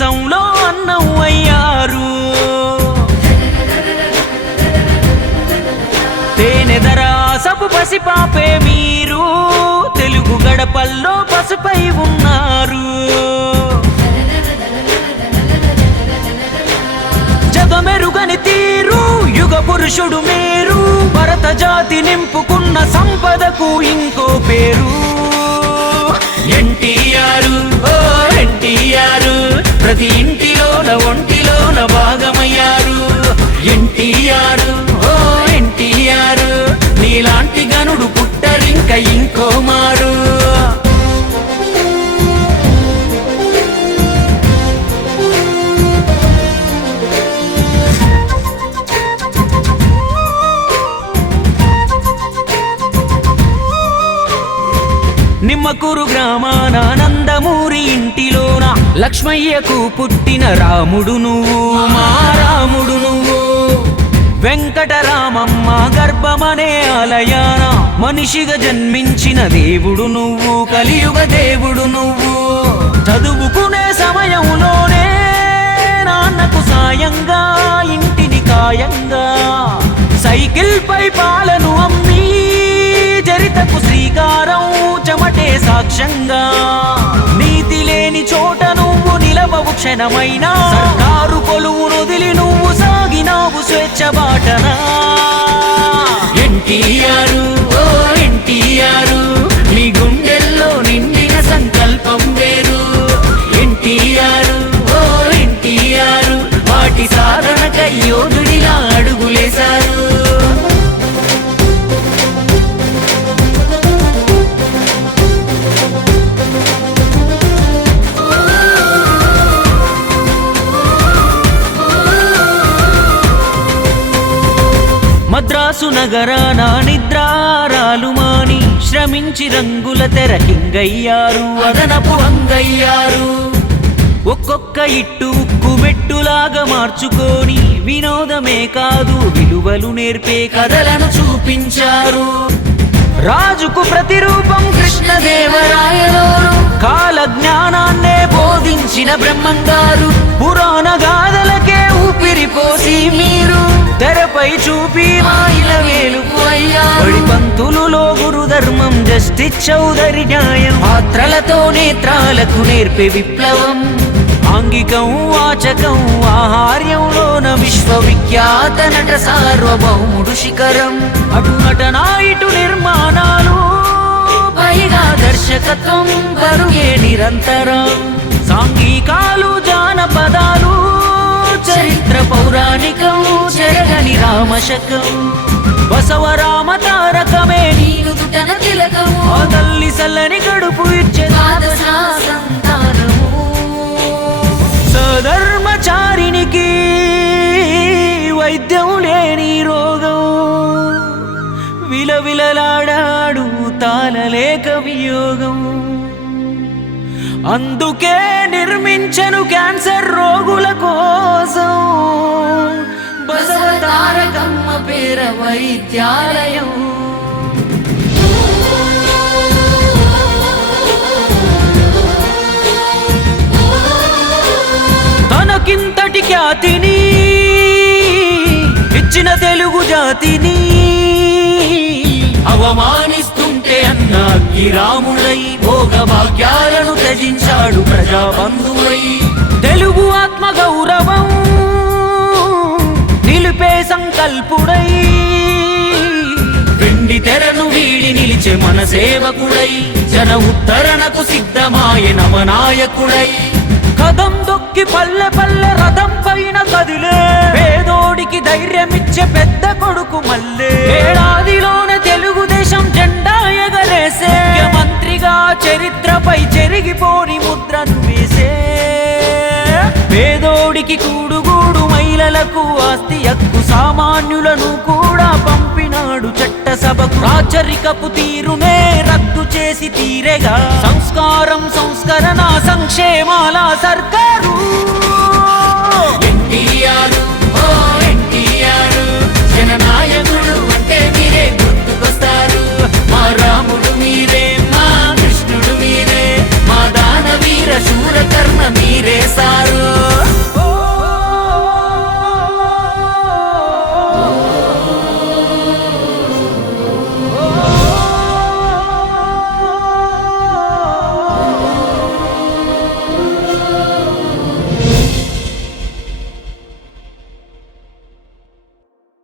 చరిత్రంలో అన్నం అయ్యారు తేనెదర సపు పసిపాపే మీరు తెలుగు గడపల్లో పసుపై ఉన్నారు. జగమెరుగని తీరు యుగ పురుషుడు మీరు భరత జాతి నింపుకున్న సంపదకు ఇంకో పేరు. ఎన్టీ ప్రతి ఇంటిలోన ఒంటిలోన భాగమయ్యారు. ఎన్టీఆర్ ఓ ఎన్టీఆర్ నీలాంటి గనుడు పుట్టరింక ఇంకో మారు. నిమ్మకూరు గ్రామాన ఆనందమూరి ఇంటి లక్ష్మయ్యకు పుట్టిన రాముడు నువ్వు మా రాముడు నువ్వు. వెంకటరామమ్మ గర్భమనే ఆలయాన మనిషిగా జన్మించిన దేవుడు నువ్వు కలియుగ దేవుడు నువ్వు. చదువుకునే సమయంలోనే నాన్నకు సాయంగా ఇంటిని కాయంగా సైకిల్ పై పాలను అమ్మి చరితకు శ్రీకారం చెమటే సాక్ష్యంగా. నీతి లేని చోట నువ్వు క్షణమైనా. సర్కారు కొలువును వదిలి నువ్వు సాగినావు స్వేచ్ఛ బాటనా ఎన్టీఆర్ ఓ ఎన్టీఆర్ నీ గుండెల్లో నిండిన సంకల్పం వేరు. ఎన్టీఆర్ ఓ ఎన్టీఆర్ వాటి సాధనకై యోధుడిలా మద్రాసు నగరాన నిద్రారాలు మాని శ్రమించి రంగుల తెరకింగయ్యారు అదనపు అంగయ్యారు. ఒక్కొక్క ఇట్టు ఉక్కు మెట్టులాగా మార్చుకొని వినోదమే కాదు విలువలు నేర్పే కథలను చూపించారు. రాజుకు ప్రతిరూపం కృష్ణదేవరాయలు కాల జ్ఞానాన్నే బోధించిన బ్రహ్మంగారు. పురాణ గాథలకే ఊపిరిపోసి మీరు తెరపై చూపి మాయిల వేలుకు అయ్యారు పంతులులో గురు ధర్మం జస్టిస్ చౌదరి న్యాయం. పాత్రలతో నేత్రాలకు నేర్పే విప్లవం. ఆంగికం వాచకం ఆహార్యంలోన విశ్వవిఖ్యాత నట సార్వభౌముడు శిఖరం. అటు నటనా ఇటు నిర్మాణాలు. పైగా దర్శకత్వం బరుగే నిరంతరం. సాంఘికాలు జానపదాలు చరిత్ర పౌరాణిక చెరగని రామశకం. బసవరామ తారకమే. నీకు దుటన తిలకము. ఆ తల్లి సల్లని కడుపు ఇచ్చే సధర్మచారినికి వైద్యం లేని రోగం. విలవిలలాడాడు తాళలేక వియోగం. అందుకే నిర్మించను క్యాన్సర్ రోగుల కోసం విద్యాలయం తనకింతటి ఖ్యాతిని ఇచ్చిన తెలుగు జాతిని అవమానిస్తుంటే అన్న రాముడై భోగ భాగ్యాలను త్యజించాడు ప్రజాబంధువై. తెలుగు ఆత్మ గౌరవం నిలిపే సంకల్పుడై వీడి మన సేవకుడై జన ఉత్తరణకు సిద్ధమాయ నవనాయకుడై కదం దొక్కి పల్లె పల్లె రథం పైన కదిలే పేదోడికి ధైర్యమిచ్చే పెద్ద కొడుకు మల్లే. ఏడాదిలోనే తెలుగుదేశం జెండా ఎగరేసే మంత్రిగా చరిత్రపై చెరిగిపోని ముద్రను వేసే. పేదోడికి కూడుగూడు మహిళలకు ఆస్తి హక్కు సామాన్యులను కూడా పంపినాడు చట్టసభకు రాచరికపు తీరునే రద్దు చేసి తీరేగా. సంస్కారం సంస్కరణ సంక్షేమాల సర్కారు.